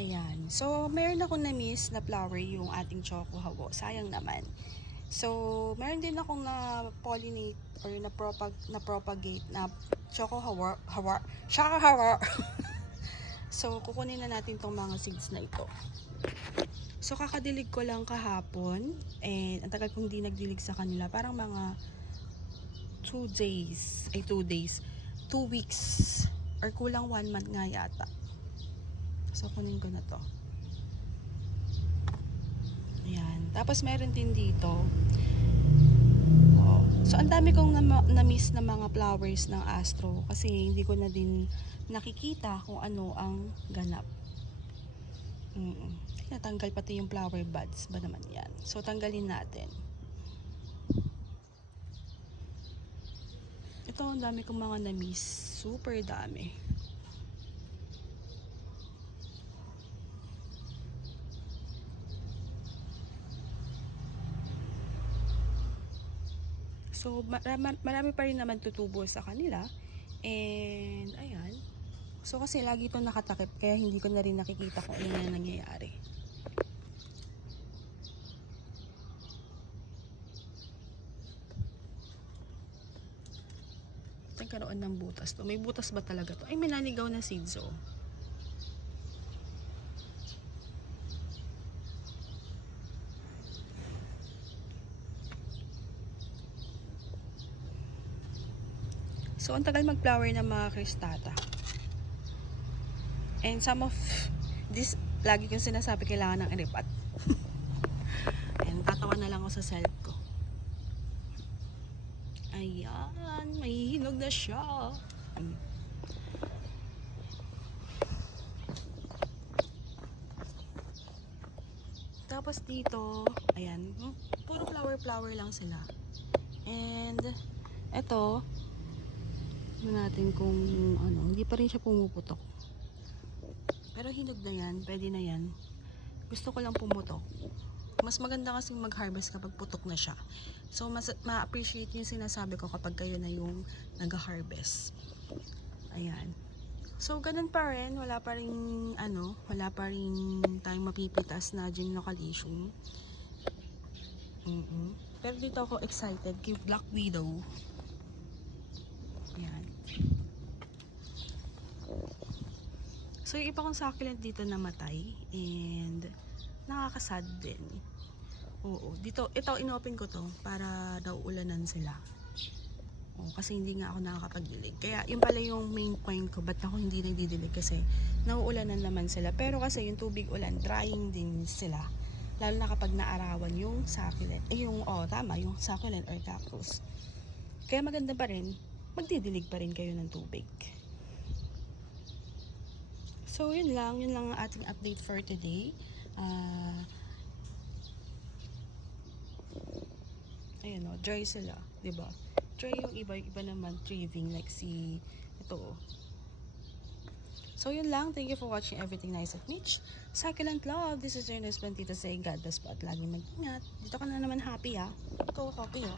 Ayan. So, meron akong na-miss na flower yung ating choco hawo. Sayang naman. So, meron din akong na-pollinate or na-propagate na choco hawa. So, kukunin na natin tong mga seeds na ito. So, kakadilig ko lang kahapon. And, ang tagal kong di nagdilig sa kanila. Parang mga 2 days. 2 weeks. Or kulang 1 month nga yata. So, kunin ko na to. Ayan. Tapos, meron din dito. Oh. So, ang dami kong na-miss na mga flowers ng Astro. Kasi, hindi ko na din nakikita kung ano ang ganap. Natanggal pati yung flower buds ba naman yan. So, tanggalin natin. Ito, ang dami kong mga na-miss. Super dami. So, marami pa rin naman tutubo sa kanila. And, ayan. So, kasi lagi ito nakatakip. Kaya hindi ko na rin nakikita kung ano na nangyayari. Nagkaroon ng butas to. May butas ba talaga to? Ay, may nanigaw na seeds, oh. So, ang tagal mag-flower ng mga cristata. And some of this, lagi kong sinasabi, kailangan ng iripat. And tatawa na lang ako sa self ko. Ayan, may hinog na siya. Tapos dito, ayan, puro flower lang sila. And, eto, natin kung ano, hindi pa rin siya pumuputok. Pero hinog na yan, pwede na yan. Gusto ko lang pumutok. Mas maganda kasi mag-harvest kapag putok na siya. So, mas ma-appreciate yung sinasabi ko kapag kayo na yung nag-harvest. Ayan. So, ganun pa rin. Wala pa rin tayong mapipitas na Gymnocalcium. Pero dito ako excited kay Black Widow. Ayan. So, yung iba kong succulent dito namatay. And, nakakasad din. Oo. Dito, ito, inopen ko to para daw ulanan sila. Oo, kasi hindi nga ako nakakapagdilig. Kaya, yun pala yung main point ko. Ba't ako hindi nagdidilig? Kasi, nauulanan naman sila. Pero kasi, yung tubig ulan, drying din sila. Lalo na kapag naarawan yung succulent. Yung succulent or cactus. Kaya maganda pa rin, magdidilig pa rin kayo ng tubig. So, yun lang ang ating update for today. Ayan o, dry sila, diba? Dry yung iba naman thriving like si ito. So, yun lang. Thank you for watching Everything Nice at Mitch. Succulent Love. This is your nurse Bantita saying God bless po at laging mag-ingat. Dito ka na naman happy, ha? Ikaw, happy, ha?